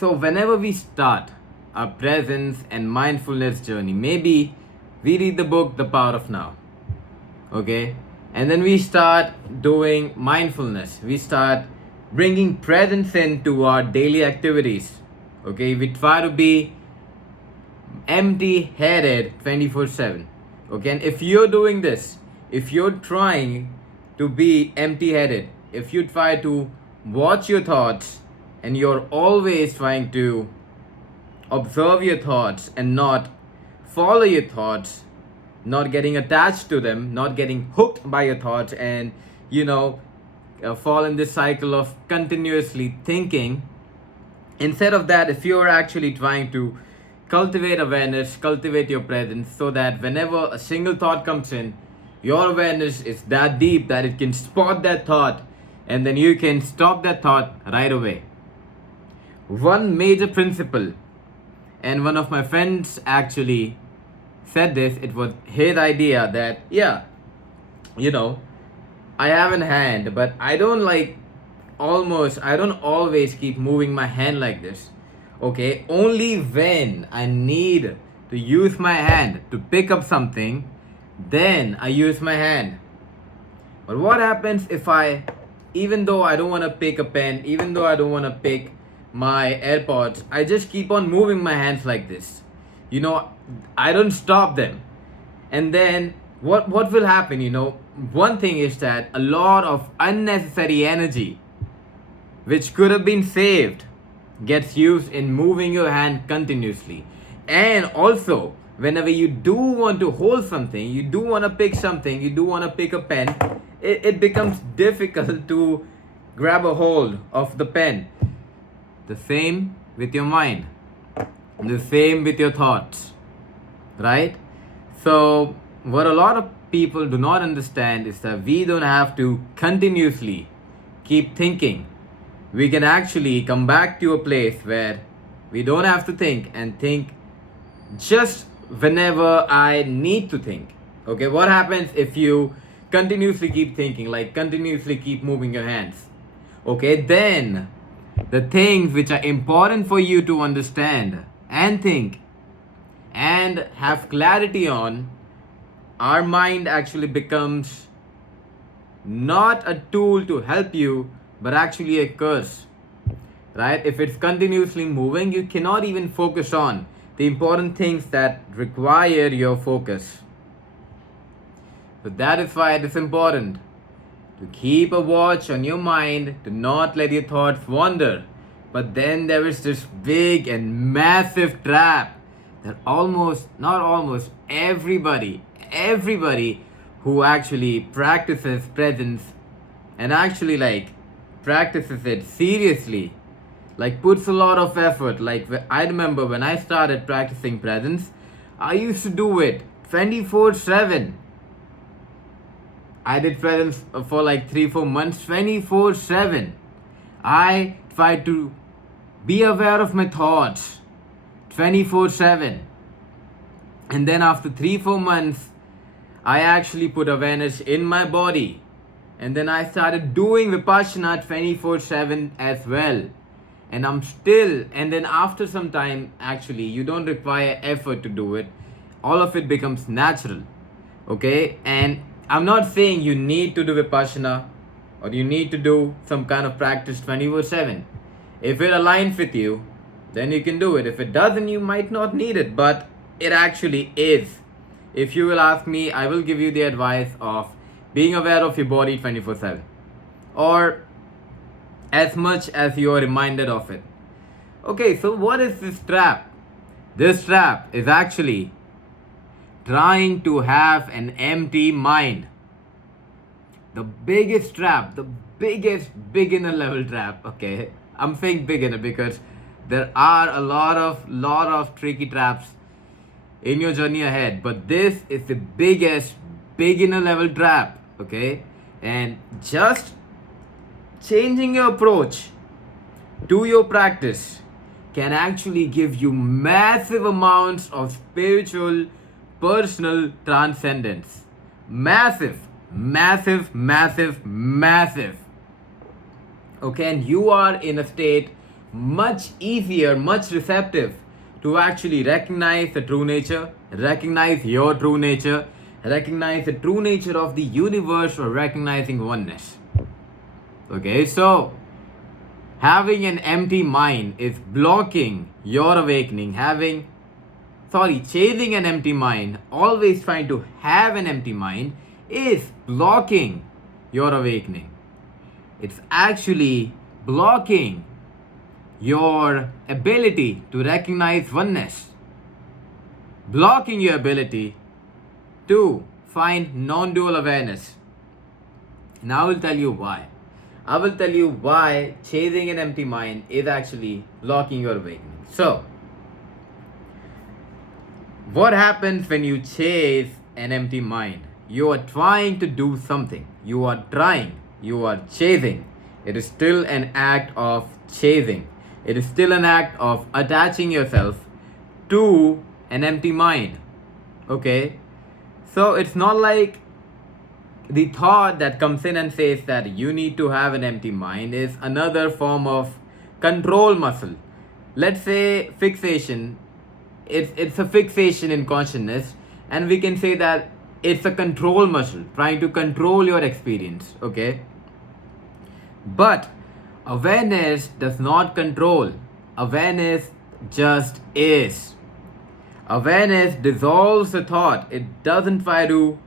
So whenever we start our presence and mindfulness journey, maybe we read the book The Power of Now, okay? And then we start doing mindfulness. We start bringing presence into our daily activities, okay? We try to be empty-headed 24/7, okay? And if you're doing this, if you're trying to be empty-headed, if you try to watch your thoughts and you're always trying to observe your thoughts and not follow your thoughts, not getting attached to them, not getting hooked by your thoughts, and fall in this cycle of continuously thinking. Instead of that, if you're actually trying to cultivate awareness, cultivate your presence, so that whenever a single thought comes in, your awareness is that deep that it can spot that thought and then you can stop that thought right away. One major principle, and one of my friends actually said this, it was his idea that, I have a hand, but I don't always keep moving my hand like this. Okay, only when I need to use my hand to pick up something, then I use my hand. But what happens if even though I don't want to pick a pen, even though I don't want to pick my AirPods, I just keep on moving my hands like this? I don't stop them. And then what will happen? One thing is that a lot of unnecessary energy, which could have been saved, gets used in moving your hand continuously. And also, whenever you do want to hold something, you do want to pick something, you do want to pick a pen, it becomes difficult to grab a hold of the pen. The same with your mind, the same with your thoughts, right? So what a lot of people do not understand is that we don't have to continuously keep thinking. We can actually come back to a place where we don't have to think and think just whenever I need to think. Okay, what happens if you continuously keep thinking, like continuously keep moving your hands? Okay, then the things which are important for you to understand and think and have clarity on, our mind actually becomes not a tool to help you, but actually a curse, right? If it's continuously moving, you cannot even focus on the important things that require your focus. So that is why it is important to keep a watch on your mind, to not let your thoughts wander. But then there is this big and massive trap that everybody who actually practices presence and actually practices it seriously, puts a lot of effort. I remember when I started practicing presence, I used to do it 24/7. I did presence for 3-4 months, 24/7. I tried to be aware of my thoughts 24/7. And then after 3-4 months, I actually put awareness in my body. And then I started doing Vipassana 24/7 as well. And then after some time, actually, you don't require effort to do it. All of it becomes natural. Okay? And I'm not saying you need to do Vipassana or you need to do some kind of practice 24/7. If it aligns with you, then you can do it. If it doesn't, you might not need it. But it actually is. If you will ask me, I will give you the advice of being aware of your body 24/7. Or as much as you are reminded of it. Okay, so what is this trap? This trap is actually trying to have an empty mind. The biggest trap, the biggest beginner level trap, okay? I'm saying beginner because there are a lot of tricky traps in your journey ahead, but this is the biggest beginner level trap, okay? And just changing your approach to your practice can actually give you massive amounts of spiritual, personal transcendence. Massive. Okay, and you are in a state much easier, much receptive to actually recognize the true nature, recognize your true nature, recognize the true nature of the universe, or recognizing oneness. Okay, so having an empty mind is blocking your awakening. Chasing an empty mind, always trying to have an empty mind, is blocking your awakening. It's actually blocking your ability to recognize oneness, blocking your ability to find non-dual awareness. Now I will tell you why. I will tell you why chasing an empty mind is actually blocking your awakening. So, what happens when you chase an empty mind? You are trying to do something. You are chasing. It is still an act of chasing. It is still an act of attaching yourself to an empty mind. Okay? So it's not like the thought that comes in and says that you need to have an empty mind is another form of control muscle. Let's say fixation. It's a fixation in consciousness, and we can say that it's a control muscle trying to control your experience. Okay? But awareness does not control. Awareness just is. Awareness dissolves the thought. It doesn't try to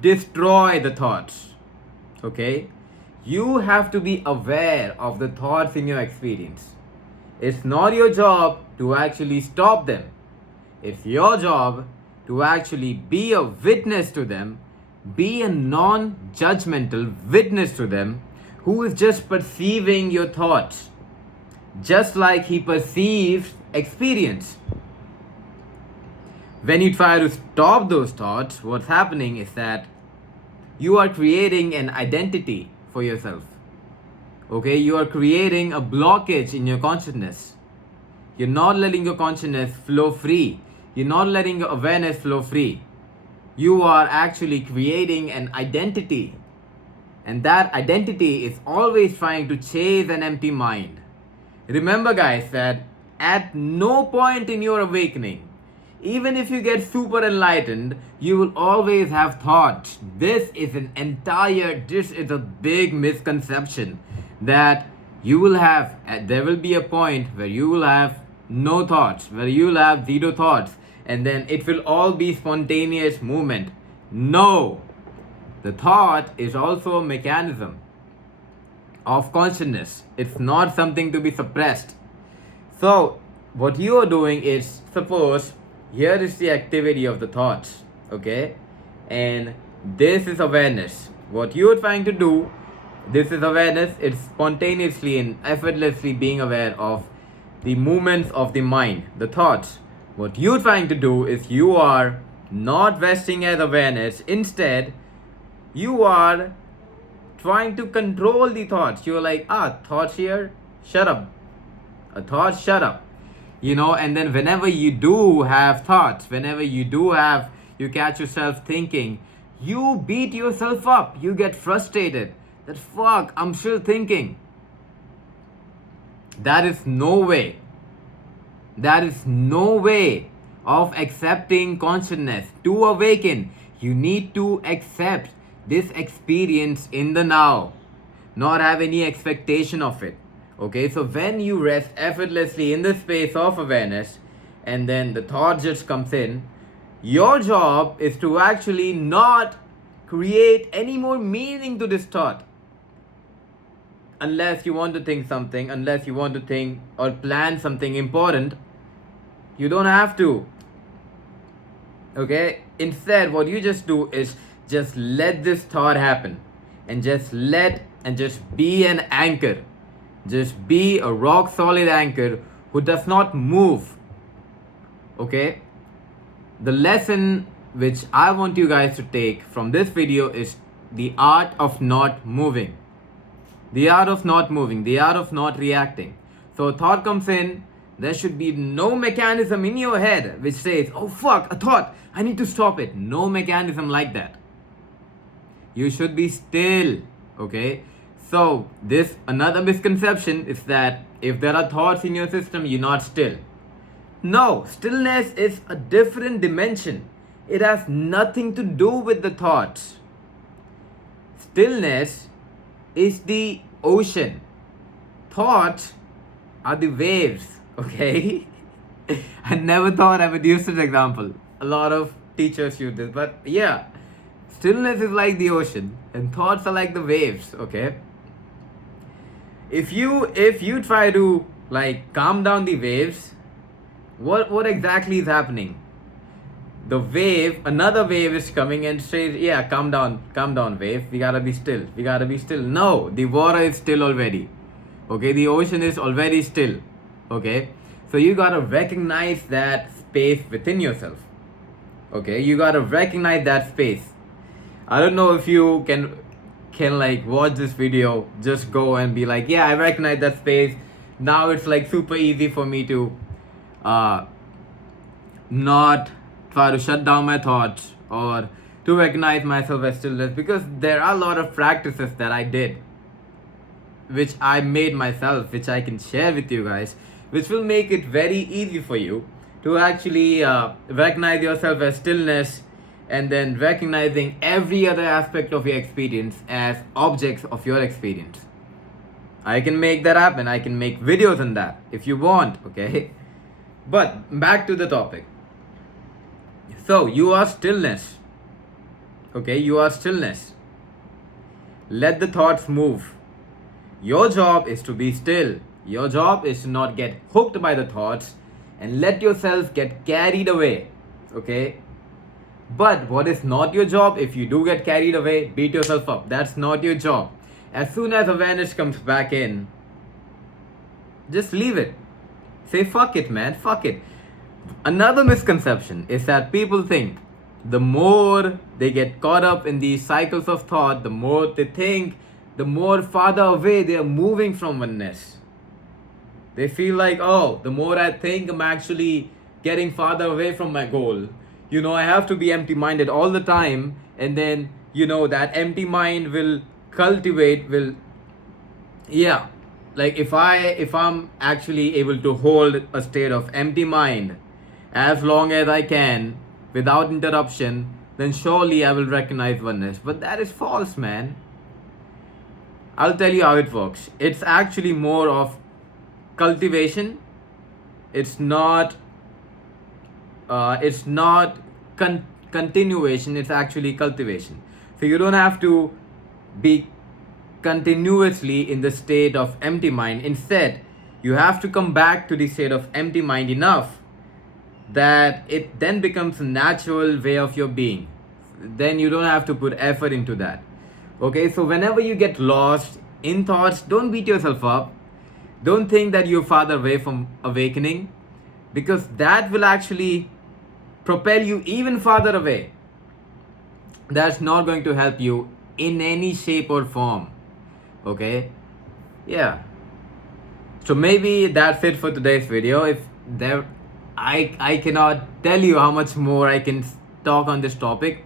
destroy the thoughts. Okay? You have to be aware of the thoughts in your experience. It's not your job to actually stop them. It's your job to actually be a witness to them, be a non-judgmental witness to them, who is just perceiving your thoughts, just like he perceives experience. When you try to stop those thoughts, what's happening is that you are creating an identity for yourself. Okay, you are creating a blockage in your consciousness. You're not letting your consciousness flow free. You're not letting your awareness flow free. You are actually creating an identity. And that identity is always trying to chase an empty mind. Remember, guys, that at no point in your awakening, even if you get super enlightened, you will always have thoughts. This is a big misconception that you will have, there will be a point where you will have no thoughts, where you will have zero thoughts, and then it will all be spontaneous movement. No! The thought is also a mechanism of consciousness. It's not something to be suppressed. So, what you are doing is, suppose, here is the activity of the thoughts, okay? And this is awareness. What you are trying to do, this is awareness. It's spontaneously and effortlessly being aware of the movements of the mind, the thoughts. What you're trying to do is you are not resting as awareness. Instead, you are trying to control the thoughts. You're like, thoughts here, shut up. A thought, shut up. And then whenever you do have thoughts, you catch yourself thinking, you beat yourself up. You get frustrated. That fuck, I'm still thinking. That is no way. That is no way of accepting consciousness. To awaken, you need to accept this experience in the now, not have any expectation of it. Okay, so when you rest effortlessly in the space of awareness, and then the thought just comes in, your job is to actually not create any more meaning to this thought. Unless you want to think something, unless you want to think or plan something important, you don't have to. Okay, instead what you just do is just let this thought happen, and just be an anchor. Just be a rock solid anchor who does not move. Okay? The lesson which I want you guys to take from this video is the art of not moving. The art of not moving, the art of not reacting. So a thought comes in, there should be no mechanism in your head which says, oh fuck, a thought, I need to stop it. No mechanism like that. You should be still. Okay? So this another misconception is that If there are thoughts in your system, you're not still. No, stillness is a different dimension. It has nothing to do with the thoughts. Stillness is the ocean. Thoughts are the waves, okay? I never thought I would use this example. A lot of teachers use this, but yeah, stillness is like the ocean and thoughts are like the waves, okay? If you try to like calm down the waves, what exactly is happening? The wave, another wave is coming and says, yeah, calm down wave, we gotta be still. No, the water is still already, okay? The ocean is already still, okay? So you gotta recognize that space within yourself, okay? You gotta recognize that space. I don't know if you can like watch this video, just go and be like, yeah, I recognize that space. Now it's like super easy for me to not try to shut down my thoughts or to recognize myself as stillness, because there are a lot of practices that I did, which I made myself, which I can share with you guys, which will make it very easy for you to actually recognize yourself as stillness, and then recognizing every other aspect of your experience as objects of your experience. I can make that happen. I can make videos on that if you want, okay? But back to the topic. So you are stillness, okay? You are stillness. Let the thoughts move. Your job is to be still. Your job is to not get hooked by the thoughts and let yourself get carried away, okay? But what is not your job? If you do get carried away, beat yourself up. That's not your job. As soon as awareness comes back in, just leave it. Say, fuck it, man, fuck it. Another misconception is that people think the more they get caught up in these cycles of thought, the more they think, the more farther away they are moving from oneness. They feel like, oh, the more I think, I'm actually getting farther away from my goal. You know, I have to be empty-minded all the time, and then, you know, that empty mind will cultivate, like if I'm actually able to hold a state of empty mind as long as I can without interruption, then surely I will recognize oneness. But that is false, man. I'll tell you how it works. It's actually more of cultivation. It's not continuation, it's actually cultivation. So you don't have to be continuously in the state of empty mind. Instead, you have to come back to the state of empty mind enough that it then becomes a natural way of your being. Then you don't have to put effort into that. Okay, so whenever you get lost in thoughts, don't beat yourself up. Don't think that you're farther away from awakening, because that will actually propel you even farther away. That's not going to help you in any shape or form. Okay? Yeah. So maybe that's it for today's video. If there, I cannot tell you how much more I can talk on this topic.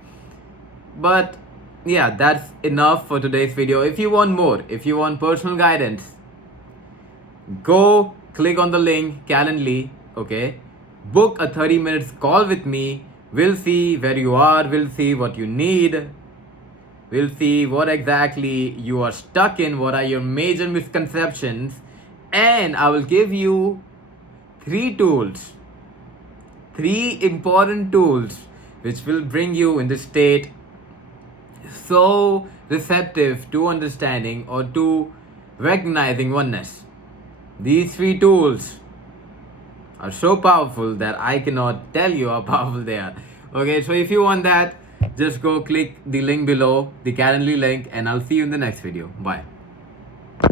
But yeah, that's enough for today's video. If you want more, if you want personal guidance, go click on the link Calendly, okay? Book a 30 minutes call with me. We'll see where you are, we'll see what you need, we'll see what exactly you are stuck in, what are your major misconceptions, and I will give you 3 tools, 3 important tools which will bring you in the state so receptive to understanding or to recognizing oneness. These 3 tools are so powerful that I cannot tell you how powerful they are. Okay, so if you want that, just go click the link below, the Calendly link, and I'll see you in the next video. Bye.